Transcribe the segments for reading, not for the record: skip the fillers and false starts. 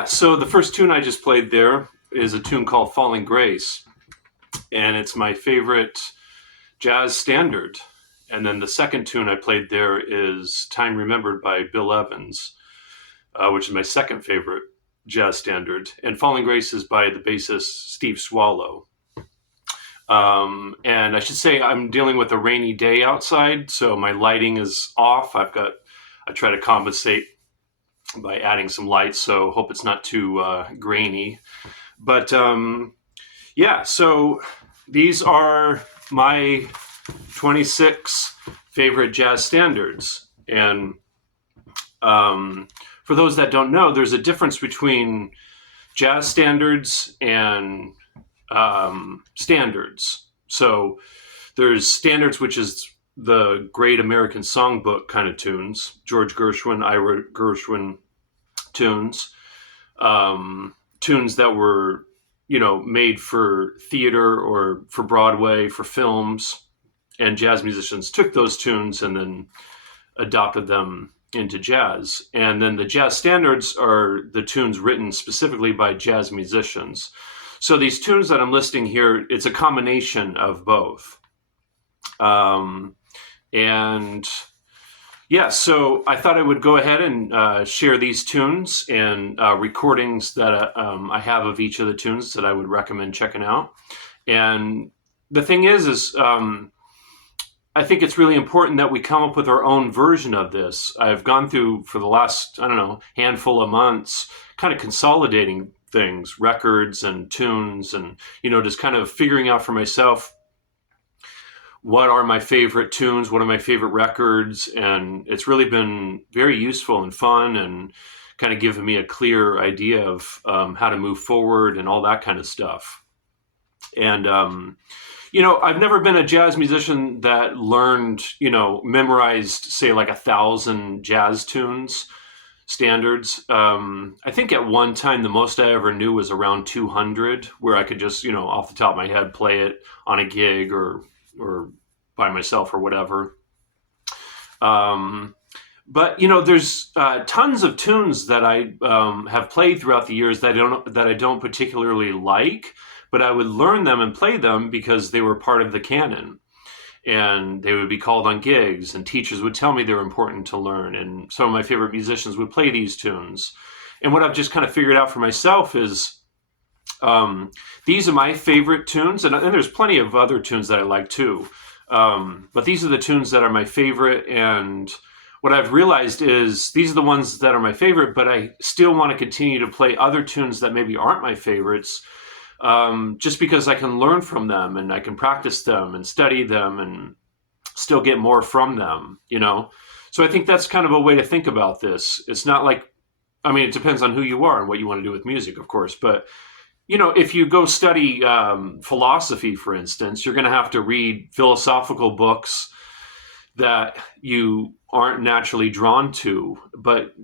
Yeah, so the first tune I just played there is a tune called Falling Grace, and it's my favorite jazz standard. And then the second tune I played there is Time Remembered by Bill Evans, which is my second favorite jazz standard. And Falling Grace is by the bassist Steve Swallow. And I should say I'm dealing with a rainy day outside, so my lighting is off. I try to compensate by adding some lights, so hope it's not too grainy. But yeah, so these are my 26 favorite jazz standards. And for those that don't know, there's a difference between jazz standards and standards. So there's standards, which is the Great American Songbook kind of tunes, George Gershwin, Ira Gershwin tunes, tunes that were, made for theater or for Broadway, for films, and jazz musicians took those tunes and then adopted them into jazz. And then the jazz standards are the tunes written specifically by jazz musicians. So these tunes that I'm listing here, it's a combination of both. And yeah, so I thought I would go ahead and share these tunes and recordings that I have of each of the tunes that I would recommend checking out. And the thing is I think it's really important that we come up with our own version of this. I've gone through for the last, handful of months, kind of consolidating things, records and tunes, and, just kind of figuring out for myself what are my favorite tunes, what are my favorite records. And it's really been very useful and fun and kind of given me a clear idea of how to move forward and all that kind of stuff. And, I've never been a jazz musician that learned, memorized, say, like 1,000 jazz tunes, standards. I think at one time, the most I ever knew was around 200, where I could just, off the top of my head, play it on a gig or by myself or whatever. But there's tons of tunes that I have played throughout the years that I don't particularly like, but I would learn them and play them because they were part of the canon, and they would be called on gigs, and teachers would tell me they were important to learn, and some of my favorite musicians would play these tunes. And what I've just kind of figured out for myself is these are my favorite tunes, and there's plenty of other tunes that I like too. But these are the tunes that are my favorite, and what I've realized is these are the ones that are my favorite, but I still want to continue to play other tunes that maybe aren't my favorites, just because I can learn from them and I can practice them and study them and still get more from them, So I think that's kind of a way to think about this. It's not like, it depends on who you are and what you want to do with music, of course, but if you go study philosophy, for instance, you're going to have to read philosophical books that you aren't naturally drawn to, but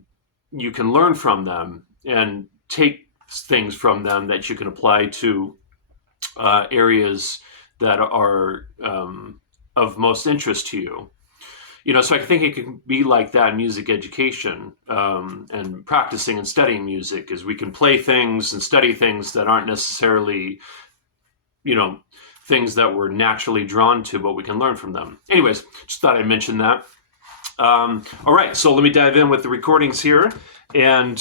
you can learn from them and take things from them that you can apply to areas that are of most interest to you. So I think it can be like that in music education and practicing and studying music, is we can play things and study things that aren't necessarily, things that we're naturally drawn to, but we can learn from them. Anyways, just thought I'd mention that. All right, so let me dive in with the recordings here. And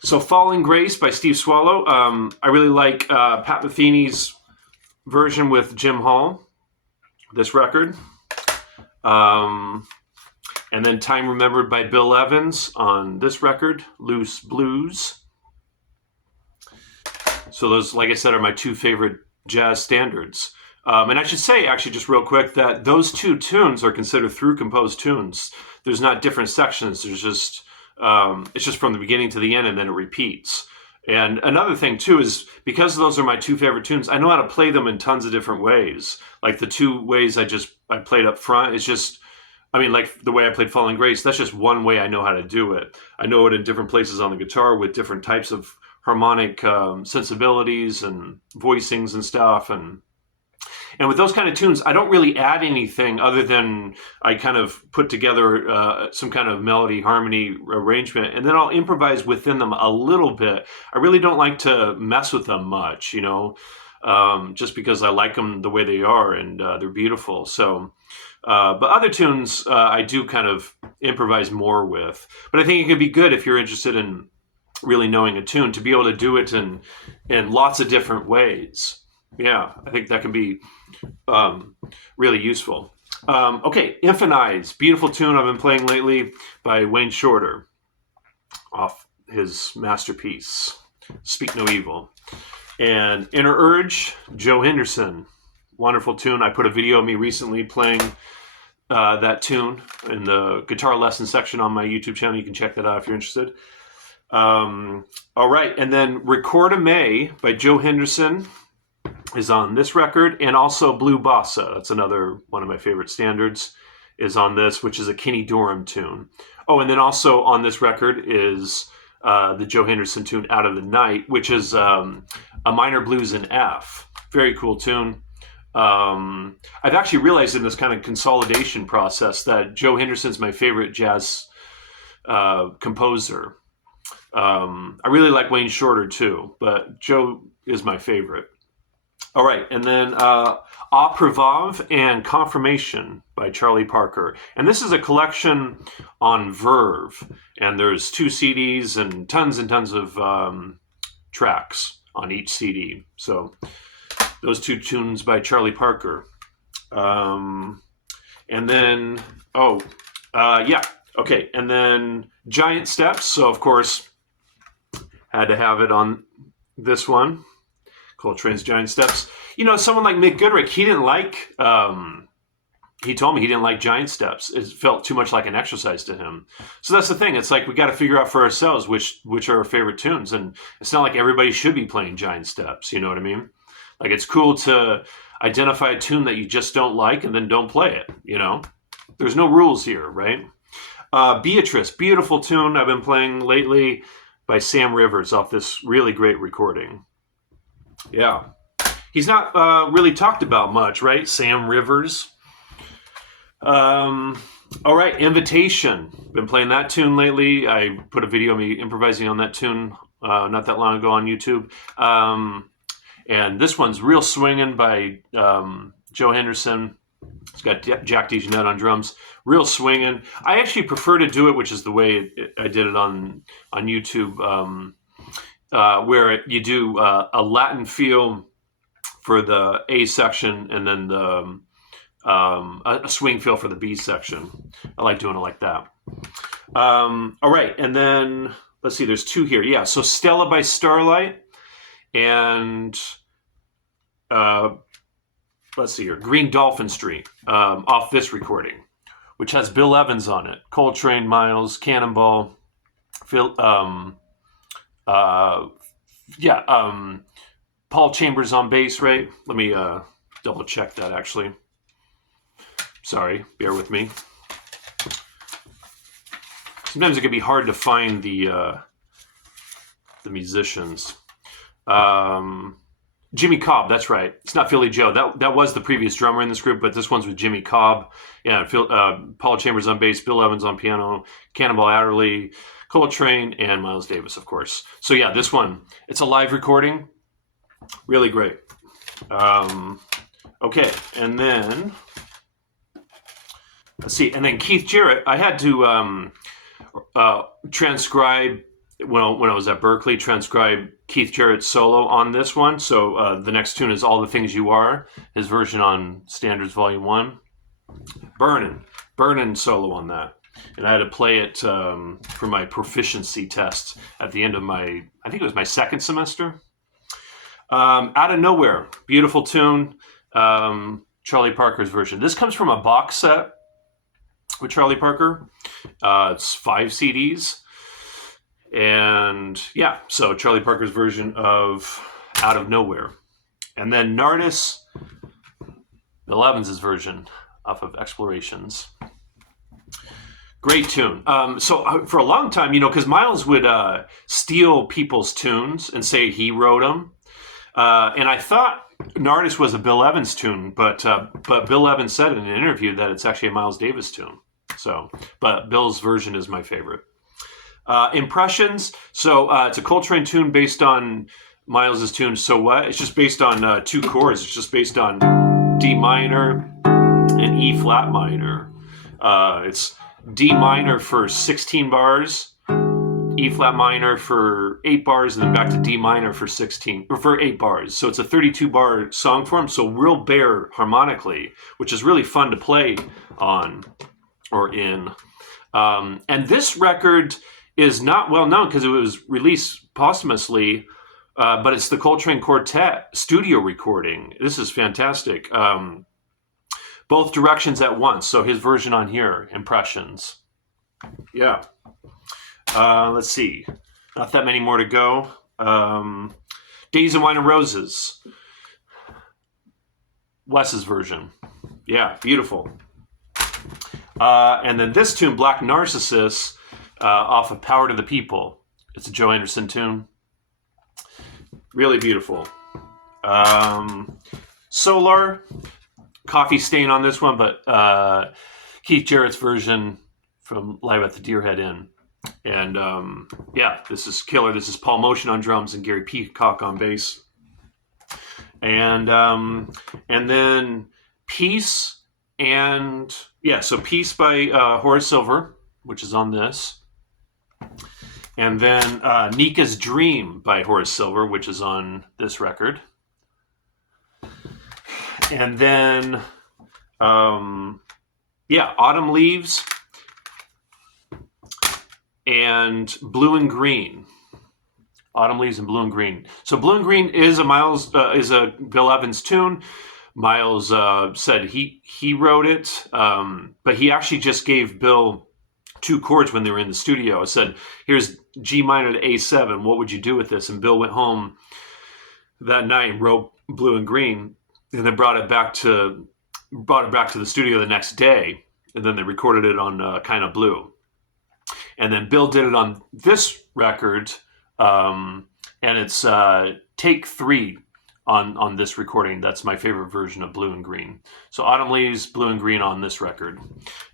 so Falling Grace by Steve Swallow. I really like Pat Metheny's version with Jim Hall, this record. And then Time Remembered by Bill Evans on this record, Loose Blues. So those, like I said, are my two favorite jazz standards. And I should say, actually, just real quick, that those two tunes are considered through composed tunes. There's not different sections. There's just, it's just from the beginning to the end, and then it repeats. And another thing, too, is because those are my two favorite tunes, I know how to play them in tons of different ways. Like the two ways I played up front, it's just, like the way I played Falling Grace, that's just one way I know how to do it. I know it in different places on the guitar with different types of harmonic sensibilities and voicings and stuff. And And with those kind of tunes, I don't really add anything other than I kind of put together some kind of melody, harmony, arrangement, and then I'll improvise within them a little bit. I really don't like to mess with them much, just because I like them the way they are, and they're beautiful. So, but other tunes I do kind of improvise more with. But I think it could be good if you're interested in really knowing a tune to be able to do it in lots of different ways. Yeah, I think that can be really useful. Okay, Infinize, beautiful tune I've been playing lately by Wayne Shorter off his masterpiece, Speak No Evil. And Inner Urge, Joe Henderson, wonderful tune. I put a video of me recently playing that tune in the guitar lesson section on my YouTube channel. You can check that out if you're interested. All right, and then Record a May by Joe Henderson is on this record, and also Blue Bossa, that's another one of my favorite standards, is on this, which is a Kenny Dorham tune. Oh, and then also on this record is the Joe Henderson tune Out of the Night, which is a minor blues in F. Very cool tune. I've actually realized in this kind of consolidation process that Joe Henderson's my favorite jazz composer. I really like Wayne Shorter too, but Joe is my favorite. All right, and then Aprevav and Confirmation by Charlie Parker. And this is a collection on Verve, and there's 2 CDs and tons of tracks on each CD. So those 2 tunes by Charlie Parker. And then, okay, and then Giant Steps. So, of course, had to have it on this one, Coltrane's Giant Steps. Someone like Mick Goodrick, he didn't like, he told me he didn't like Giant Steps. It felt too much like an exercise to him. So that's the thing. It's like we got to figure out for ourselves which are our favorite tunes. And it's not like everybody should be playing Giant Steps. You know what I mean? Like, it's cool to identify a tune that you just don't like and then don't play it, There's no rules here, right? Beatrice, beautiful tune I've been playing lately by Sam Rivers off this really great recording. Yeah. He's not really talked about much, right? Sam Rivers. All right, Invitation. Been playing that tune lately. I put a video of me improvising on that tune not that long ago on YouTube. And this one's Real Swingin' by Joe Henderson. It's got Jack DeJohnette on drums. Real Swingin'. I actually prefer to do it, which is the way I did it on YouTube, where you do a Latin feel for the A section and then a swing feel for the B section. I like doing it like that. All right, and then let's see, there's 2 here. Yeah, so Stella by Starlight and let's see here, Green Dolphin Street off this recording, which has Bill Evans on it, Coltrane, Miles, Cannonball, Phil, Paul Chambers on bass, right? Let me double check that actually. Sorry, bear with me. Sometimes it can be hard to find the musicians. Jimmy Cobb, that's right. It's not Philly Joe. That was the previous drummer in this group, but this one's with Jimmy Cobb. Yeah, Paul Chambers on bass, Bill Evans on piano, Cannonball Adderley, Coltrane, and Miles Davis, of course. So yeah, this one, it's a live recording. Really great. Okay, and then let's see. And then Keith Jarrett, I had to transcribe when I was at Berklee, transcribe Keith Jarrett's solo on this one. So the next tune is All the Things You Are, his version on Standards Volume 1. Burnin' solo on that. And I had to play it for my proficiency test at the end of I think it was my 2nd semester. Out of Nowhere, beautiful tune, Charlie Parker's version. This comes from a box set with Charlie Parker. It's 5 CDs. And yeah, so Charlie Parker's version of Out of Nowhere. And then Nardis, Bill Evans' version off of Explorations. Great tune. So for a long time, because Miles would steal people's tunes and say he wrote them. And I thought Nardis was a Bill Evans tune, but Bill Evans said in an interview that it's actually a Miles Davis tune. So, but Bill's version is my favorite. Impressions. So it's a Coltrane tune based on Miles's tune. So what? It's just based on 2 chords. It's just based on D minor and E flat minor. It's D minor for 16 bars, E flat minor for 8 bars, and then back to D minor for 8 bars. So it's a 32 bar song form. So real bare harmonically, which is really fun to play on or in. And this record is not well known because it was released posthumously, but it's the Coltrane Quartet studio recording. This is fantastic. Both directions at once. So his version on here, Impressions. Yeah. Let's see. Not that many more to go. Days of Wine and Roses. Wes's version. Yeah, beautiful. And then this tune, Black Narcissus, off of Power to the People. It's a Joe Anderson tune. Really beautiful. Solar, coffee stain on this one, but Keith Jarrett's version from Live at the Deerhead Inn. And yeah, this is killer. This is Paul Motion on drums and Gary Peacock on bass. And then Peace and yeah, so Peace by Horace Silver, which is on this. And then Nika's Dream by Horace Silver, which is on this record. And then yeah, Autumn Leaves and Blue and Green. Autumn Leaves and Blue and Green. So Blue and Green is a Bill Evans tune. Miles said he wrote it, but he actually just gave Bill 2 chords when they were in the studio. I said, here's G minor to A7. What would you do with this? And Bill went home that night and wrote Blue and Green, and then brought it back to the studio the next day, and then they recorded it on Kind of Blue. And then Bill did it on this record, and it's take 3 on this recording. That's my favorite version of Blue and Green. So Autumn Leaves, Blue and Green on this record.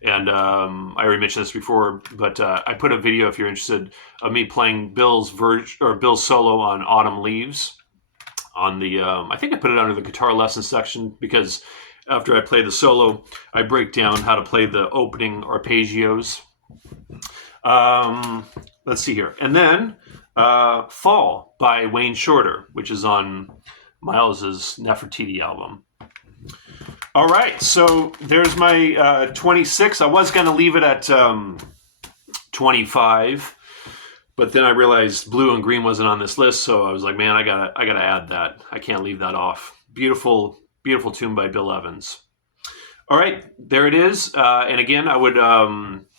And I already mentioned this before, but I put a video, if you're interested, of me playing Bill's solo on Autumn Leaves on the, I think I put it under the guitar lesson section, because after I play the solo, I break down how to play the opening arpeggios. Let's see here. And then Fall by Wayne Shorter, which is on Miles's Nefertiti album. All right, so there's my 26. I was going to leave it at 25, but then I realized Blue and Green wasn't on this list, so I was like, man, I gotta add that. I can't leave that off. Beautiful, beautiful tune by Bill Evans. All right, there it is. And again, I would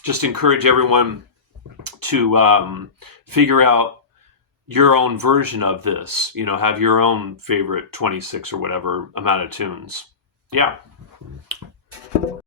just encourage everyone to figure out your own version of this, have your own favorite 26 or whatever amount of tunes. Yeah.